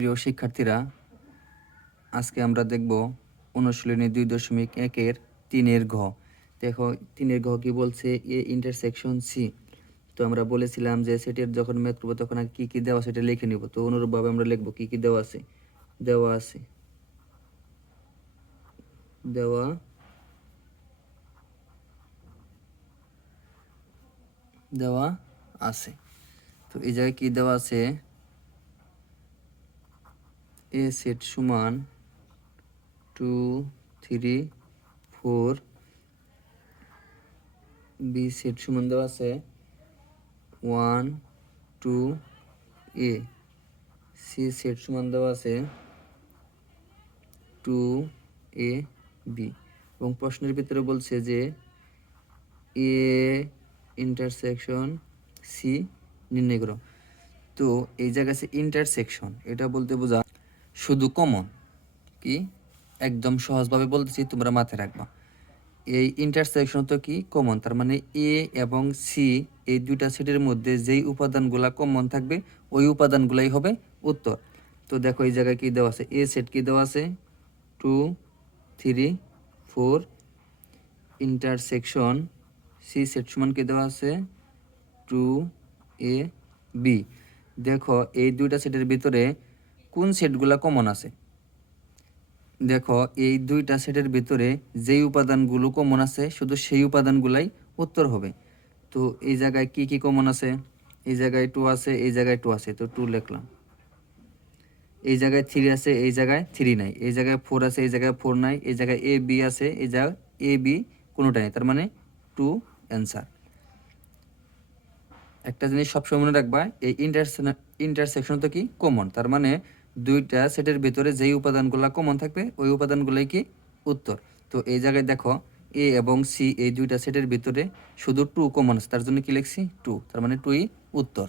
প্রিয় শিক্ষার্থীরা, আজকে আমরা দেখব অনুশীলনী 2.1-এর 3-এর ঘ। দেখো 3-এর ঘ কি বলছে, এ ইন্টারসেকশন সি। তো আমরা বলেছিলাম যে সেটের যখন ম্যাথ করবো তখন কি কি দেওয়া সেটা লিখে নিব। তো অনুরূপভাবে আমরা লিখবো কি কি দেওয়া আছে। দেওয়া আছে। তো এই জায়গায় কি দেওয়া আছে, এ সেট সমান 2 3 4, বি সেট সমান দেওয়া আছে 1 2, এ সি সেট সমান দেওয়া আছে 2 এ বি। এবং প্রশ্নের ভিতরে বলছে যে এ ইন্টারসেকশন সি নির্ণয় করো। তো এই জায়গায় আছে ইন্টারসেকশন, এটা বলতে বোঝা শুধু কমন। কি একদম সহজভাবে বলতেছি, তোমরা মাথায় রাখবা। এই ইন্টারসেকশন তো কি কমন, তার মানে এ এবং সি এই দুইটা সেটের মধ্যে যেই উপাদানগুলা কমন থাকবে ওই উপাদানগুলাই হবে উত্তর। তো দেখো এই জায়গায় কি দেওয়া আছে, এ সেট কি দেওয়া আছে 2 3 4, ইন্টারসেকশন সি সেট সমান কি দেওয়া আছে 2 এ বি। দেখো এই দুইটা সেটের ভিতরে কোন সেটগুলা কমন আছে। দেখো এই দুইটা সেটের ভিতরে যেই উপাদানগুলো কমন আছে শুধু সেই উপাদানগুলাই উত্তর হবে। তো এই জায়গায় কি কি কমন আছে, এই জায়গায় 2 আছে, এই জায়গায় 2 আছে, তো 2 লিখলাম। এই জায়গায় 3 আছে, এই জায়গায় 3 নাই। এই জায়গায় 4 আছে, এই জায়গায় 4 নাই। এই জায়গায় এ বি আছে, এই জায়গায় এ বি কোনোটাই নেই, তার মানে 2 অ্যান্সার। একটা জিনিস সবসময় মনে রাখবা, এই ইন্টারসেকশন তো কি কমন, তার মানে দুইটা সেটের ভিতরে যেই উপাদানগুলো কমন থাকবে ওই উপাদানগুলোই কি উত্তর। তো এই জায়গায় দেখো এ এবং সি এই দুইটা সেটের ভিতরে শুধু 2 কমন আছে, তার জন্য কি লিখছি 2, তার মানে 2ই উত্তর।